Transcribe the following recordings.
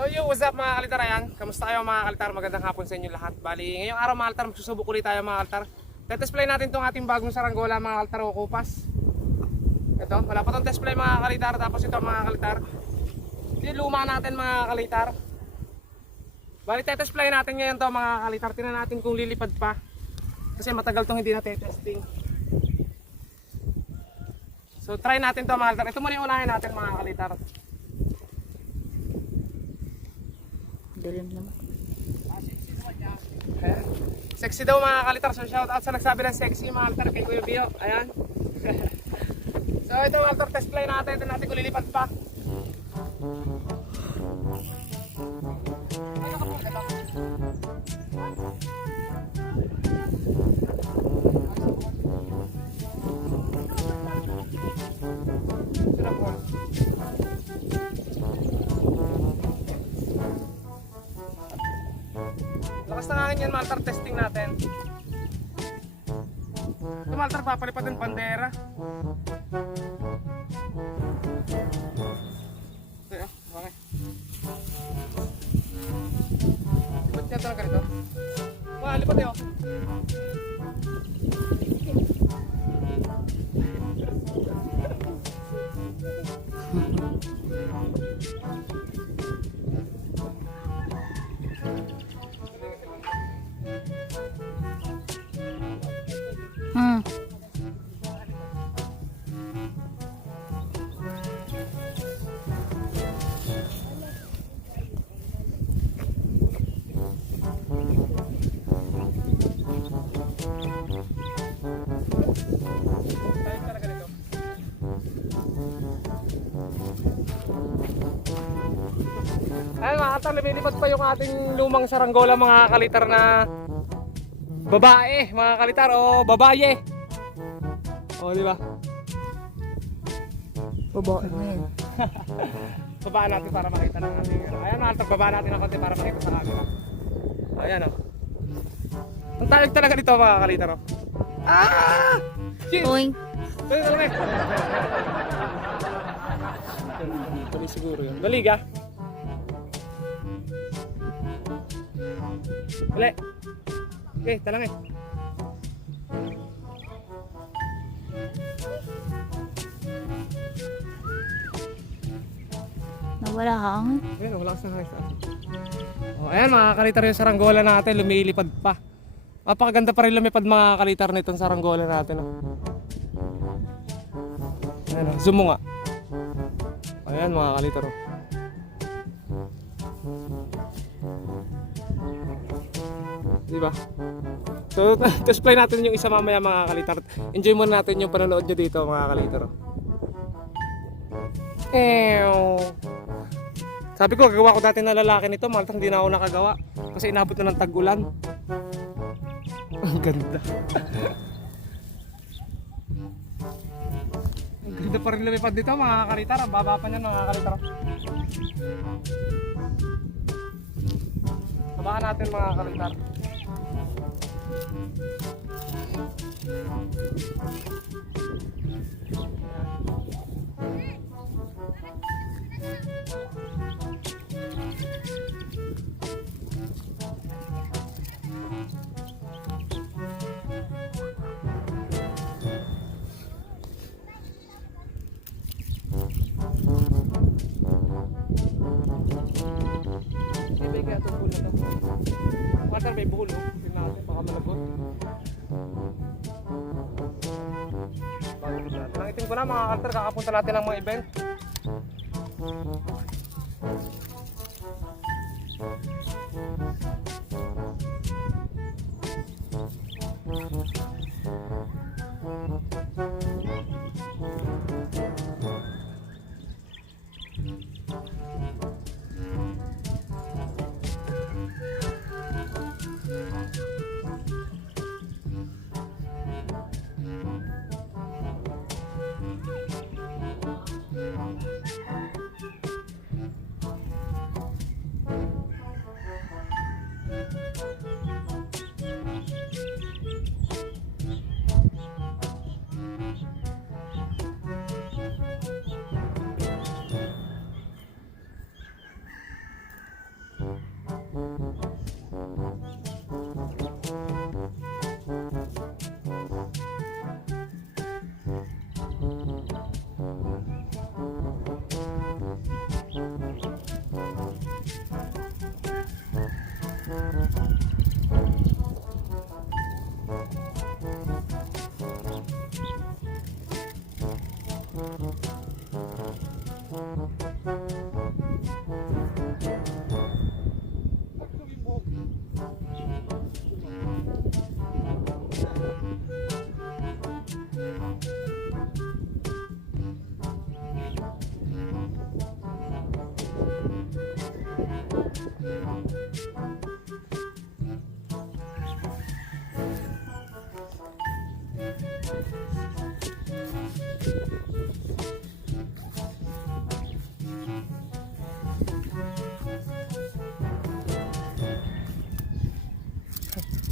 So yo, what's up mga kalitar, ayan. Kamusta kayo mga kalitar? Magandang hapon sa inyo lahat. Bali, ngayong araw mga kalitar, magsusubok ulit tayo mga kalitar. Test-play natin tong ating bagong saranggola mga kalitar o kupas. Ito, wala pa tong test play mga kalitar. Tapos ito mga kalitar, yung luma natin mga kalitar. Bali, test play natin ngayon to mga kalitar. Tingnan natin kung lilipad pa. Kasi matagal tong hindi natin testing. So try natin to mga kalitar. Ito muna yung unahin natin mga kalitar. Dilim naman. Sexy daw mga kalitar. So shout out sa nagsabi ng sexy mga kalitar kay Kuya Bio. Ayan. So ito mga kalitar, test play natin. Ito natin kung lilipad pa. Lakas na nga yan, Maltar, testing natin. Ito, Maltar, papalipad ng bandera. Ito yun, bakit? Lipat niya talaga rito. Wah, lipat yun. Ayun mga kalitar, lumilipad pa yung ating lumang saranggola mga kalitar na babae, mga kalitar, o babaye. O, di ba? Babae. Babaan natin para makita ng ating ano. Ayan mga kalitar, babaan natin ng konti para makita sa camera. Ayan o. Ang talag talaga dito mga kalitar o. Ah! Shit! Oink. Dali na lang eh. Dali siguro yun. Baliga. Dali. Okay, talang eh. Nawala hangin. Ayan, wala kasang hangin. Oh, ayan mga kalitar yung saranggola natin, lumilipad pa. Napakaganda pa rin lumipad mga kalitar nitong saranggola natin. Oh. Ayan, oh, zoom mo nga. Ayan mga kalitar. Oh. Diba? So, test play natin yung isa mamaya mga kalitar. Enjoy muna natin yung panonood nyo dito mga kalitar. Sabi ko, gagawa ko dati na lalaki nito, malta hindi na ako nakagawa. Kasi inabot na ng tag-ulan. Ang ganda. Ang ganda pa rin lumipad dito mga kalitar. Ang baba pa niyan mga kalitar. Sabahan natin mga kalitar. May kaya itong bulo na ito. Water may bulo. Tignan natin, baka malabot. Nangitin ko na mga kalter, kakapunta natin ng mga event.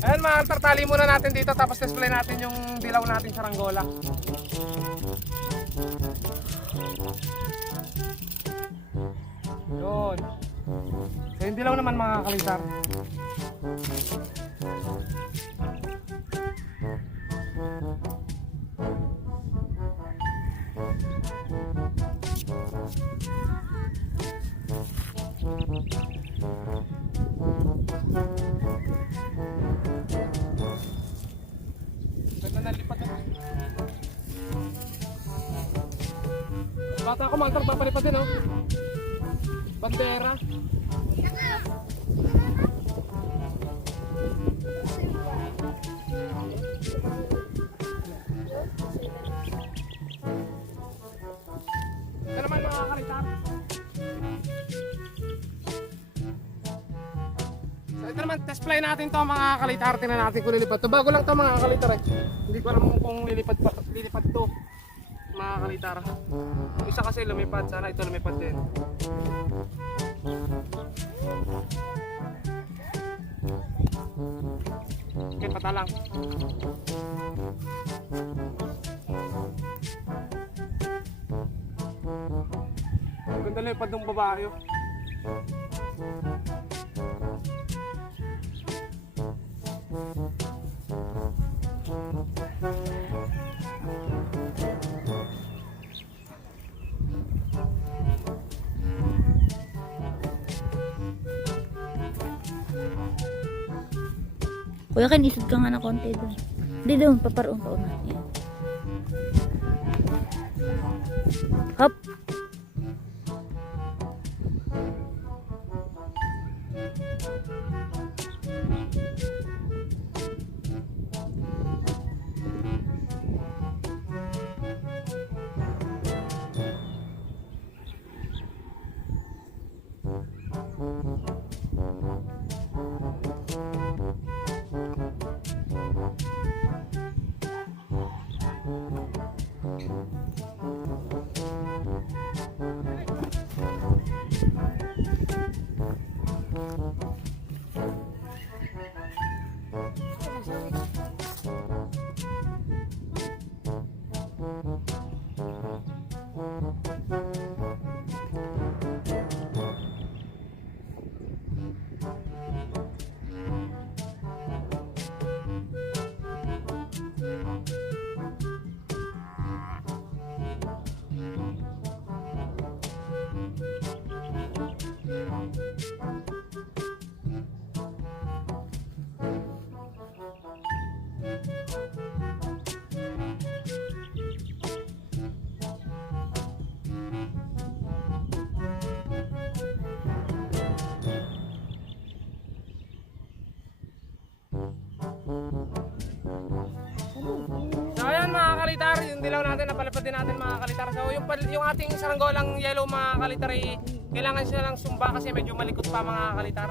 Ayan mga altar, tali muna natin dito tapos display natin yung dilaw natin sa ranggola. Yun. So yung dilaw naman mga kalitar. Ganda na lipat na. Bata ako mga altar, papalipat din oh. Bandera. Ito naman mga kalitar. So ito naman, test fly natin to mga kalitar. Tingnan natin kung lilipat to. Bago lang to mga kalitar eh. Hindi ko alam kung lilipat to mga kalitar. Isa kasi lumipad, sana ito lumipad din. Okay, patalang. Ang ganda lumipad ng babae oh. Kuya, kan isod ka nga na konti doon. Hindi doon, paparoon pa una. Yan. Hop! So ayan mga kalitar, yung dilaw natin, napalipad din natin mga kalitar. So yung ating saranggolang yellow mga kalitar ay kailangan siya lang sumba kasi medyo malikot pa mga kalitar.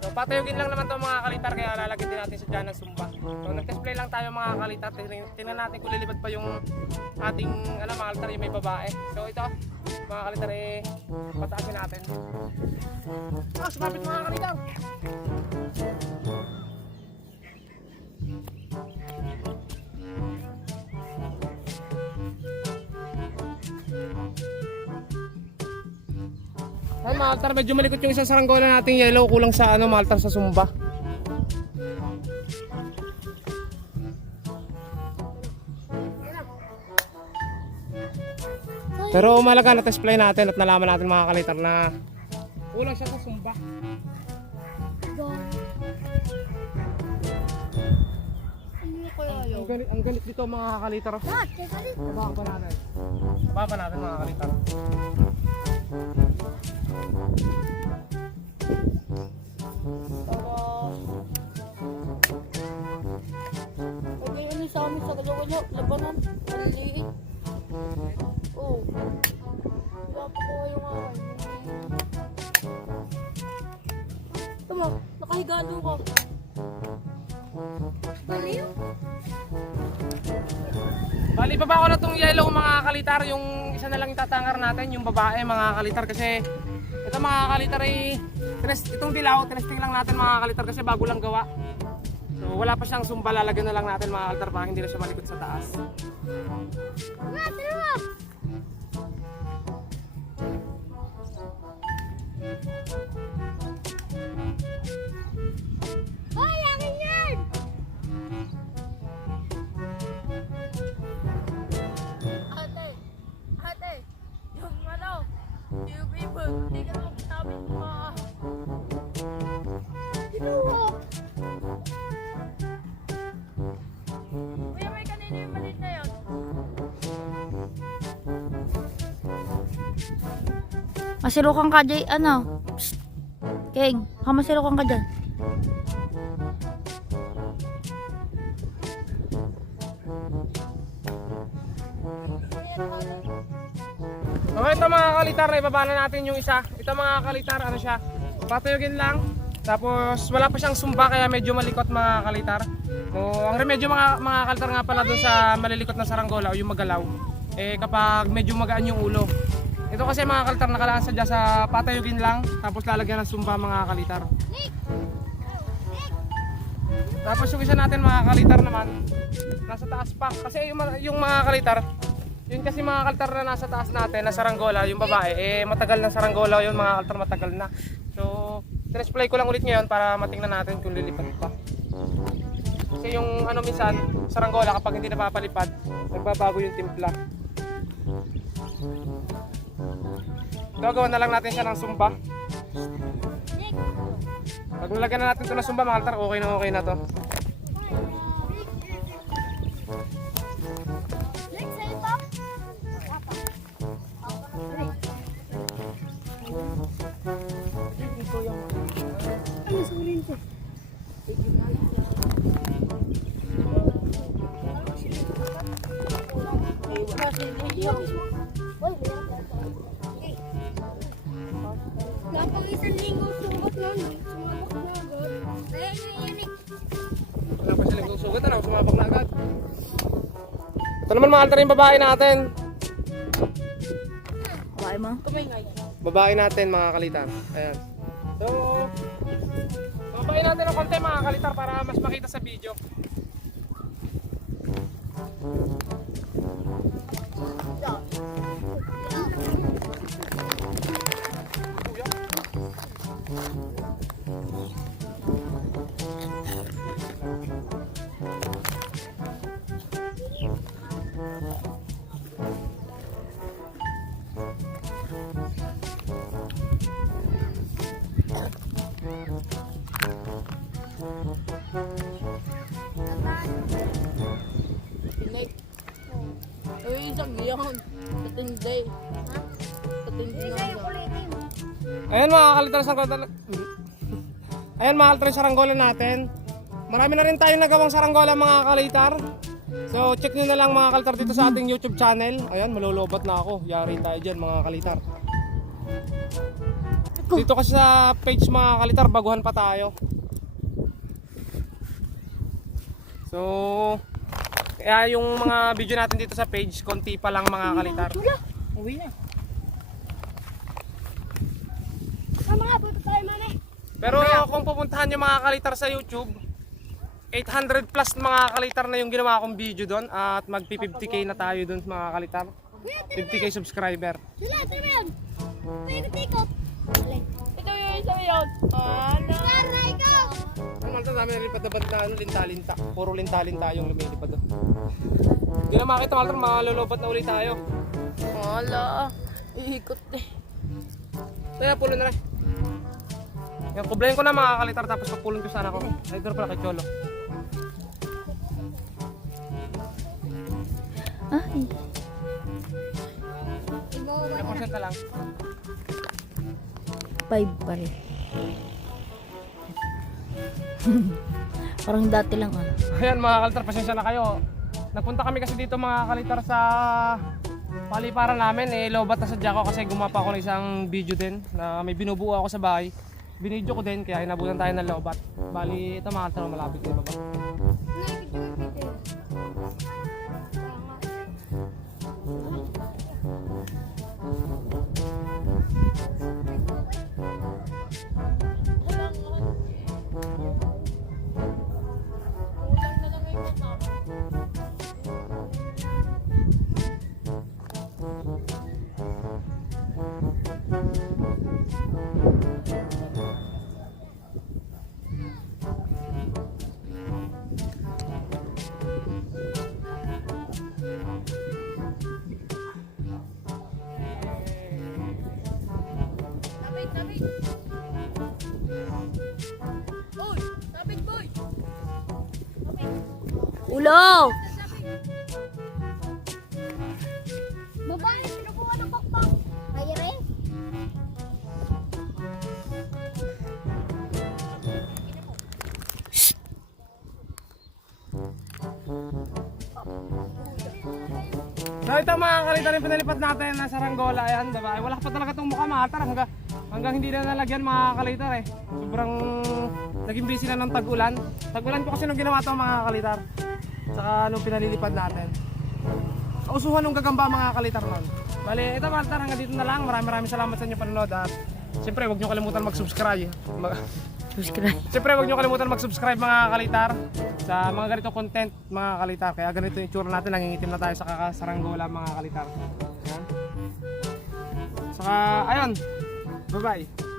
So patayogin lang naman to mga kalitar, kaya lalagyan din natin sa dyan ng sumba. So nag-display lang tayo mga kalitar, tingnan natin kung lilipad pa yung ating mga kalitar yung may babae. So ito mga kalitar pataasin natin. Sumabit mga kalitar! Ayan mga altar, medyo malikot yung isang saranggola nating yellow, kulang sa ano mga altar sa sumba. Pero umalaga na test play natin at nalaman natin mga kalitar na kulang siya sa sumba. Ang galit dito mga kalitar. Baba pa natin. Baba pa natin mga kalitar. Okay, ano sa amin sa kanya labanan, maliliit. Oo. Wala pa ko yung akin. Tama, nakahiga doon ko. Baliw? Bali, baba ko na itong yellow mga kalitar. Yung isa na lang itatangar natin, yung babae mga kalitar. Kasi ito mga kalitar ay itong dilaw, tinesting lang natin mga kalitar kasi bago lang gawa. So wala pa siyang sumba, lalagyan na lang natin mga kalitar para hindi na siya malikot sa taas. Hoy, akin yan! Ate, yung ano, yung people, hindi ka naman sabi mo ka. Ginuha! Kuya, may kanina yung maliit na yun. Masilukan ka, Jay, ano? Psst. King, masilukan ka dyan. Okay, ito mga kalitar, ibaba na natin yung isa. Ito mga kalitar, ano siya, patuyugin lang. Tapos wala pa siyang sumba kaya medyo malikot mga kalitar. So, ang remedyo mga kalitar nga pala dun sa malilikot na saranggola o yung magalaw, eh kapag medyo magaan yung ulo. Ito kasi mga kalitar nakalaan sadya sa patuyugin lang, tapos lalagyan ng sumba mga kalitar. Tapos yung isa natin mga kalitar naman, nasa taas pa. Kasi yung mga kalitar, yun kasi mga kalitar na nasa taas natin, na saranggola, yung babae, eh matagal na saranggola yun mga kalitar, matagal na. So, display ko lang ulit ngayon para matingnan natin kung lilipad pa. Kasi yung ano minsan, saranggola kapag hindi napapalipad, nagbabago yung timpla. Gagawa na lang natin siya ng sumba. Pag nalagyan na natin ito ng sumba mga kalitar, okay na to. Kapag isang linggo sugat nun, sumabak na agad. Ayan yun eh. Wala pa silang sugat, ano? Sumabak na agad. Ito naman mga kalitar yung babae natin. Bahay mo? Babae natin mga kalitar. Ayan. So, babae natin ng konti mga kalitar para mas makita sa video. Pinay. Ay, isang yan. Katindi. Katindi na siya. Ayan mga kalitar saranggola. Ayan mga kalitar saranggola natin. Marami na rin tayong nagawang saranggola mga kalitar. So check nyo na lang mga kalitar dito sa ating YouTube channel. Ayan, malulubat na ako. Yari tayo dyan mga kalitar. Dito kasi sa page mga kalitar, baguhan pa tayo. So, kaya yung mga video natin dito sa page, konti pa lang mga kalitar. Uwi na. Sama nga, punta tayo man eh. Pero kung pupuntahan nyo mga kalitar sa YouTube, 800 plus mga kalitar na yung ginawa kong video doon. At magpi 50k na tayo doon mga kalitar. 50k subscriber. Sila, ito naman. Tayo na tikot. Ito yung isa yun. Ano? Ang malta dami nalipad-labad na ano, linta-linta. Puro linta-linta yung lumilipad doon. Hindi na makita malta, malulubat na ulit tayo. Wala. Iikot eh. Kaya pulo na rin. Yan, kublayin ko na mga kalitar tapos pagpulon ko sana ko. Ay, ito pala kay Cholo. Ay. Ilang porsyenta lang. 5 pa rin. Parang dati lang ah. Ayan mga kalitar, pasensya na kayo. Nagpunta kami kasi dito mga kalitar sa paliparan namin. Lobat na sadya ko kasi gumapa ako ng isang video din na may binubuo ako sa bahay. Binidyo ko din kaya inabutan tayo ng lobat. Bali ito mga kalitar, malapit na baba. Ulo! Babae, pinukuha ng pakpak. Kaya rin? So ito mga kalitar yung pinalipad natin na saranggola yan, diba? Wala pa talaga itong mukha mga kalitar hanggang hindi na nalagyan mga kalitar eh. Sobrang naging busy na ng tag-ulan. Tag-ulan po kasi nung ginawa ito mga kalitar. Saka nung pinalilipad natin. Kausuhan ng gagamba mga kalitar nun. Bali, ito mga kalitar, hanggang dito na lang. Maraming salamat sa inyong panonood at siyempre huwag nyo kalimutan mag-subscribe. Subscribe. Siyempre huwag nyo kalimutan mag-subscribe mga kalitar sa mga ganito content mga kalitar. Kaya ganito yung tsura natin, nangingitim na tayo sa kakasaranggola mga kalitar. Ayan. Saka ayun, bye bye.